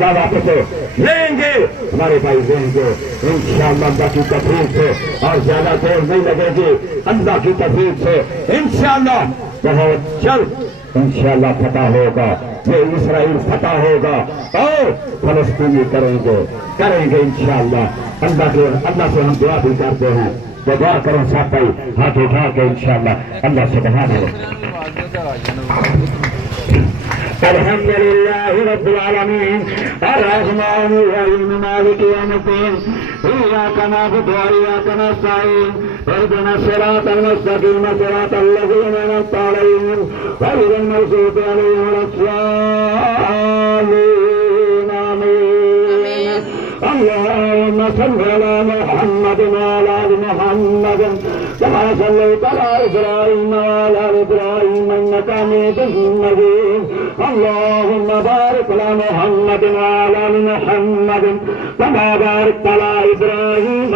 वापस लेंगे हमारे भाई देंगे इंशाअल्लाह अल्लाह की तौफीक से और ज्यादा देर नहीं लगेगी अल्लाह की तौफीक से इंशाअल्लाह बहुत जल्द इंशाअल्लाह फतह होगा ये इसराइल फतह होगा और फलस्तीनी करेंगे इंशाअल्लाह अल्लाह से हम दुआ भी करते हैं तो दुआ करो साहब भाई हाथ उठा के इंशाअल्लाह अल्लाह सुब्हानहू अल्हम्दुलिल्लाहि रब्बिल आलमीन अर्रहमानिर रहीम मालिकि यौमिद्दीन इय्याका नअबुदु व इय्याका नस्तईन इहदिनास सिरातल मुस्तकीम सिरातल लज़ीना अन'अमता अलैहिम गैरिल मग़ज़ूबि अलैहिम वलद्दालीन आमीन अल्लाहुम्मा सल्लि अला मुहम्मदिन व अला आलि मुहम्मदिन कमा सल्लैता अला इब्राहीम व अला आलि इब्राहीम इन्नका हमीदुम मजीद اللهم بارك على محمد وعلى ال محمد كما باركت على ابراهيم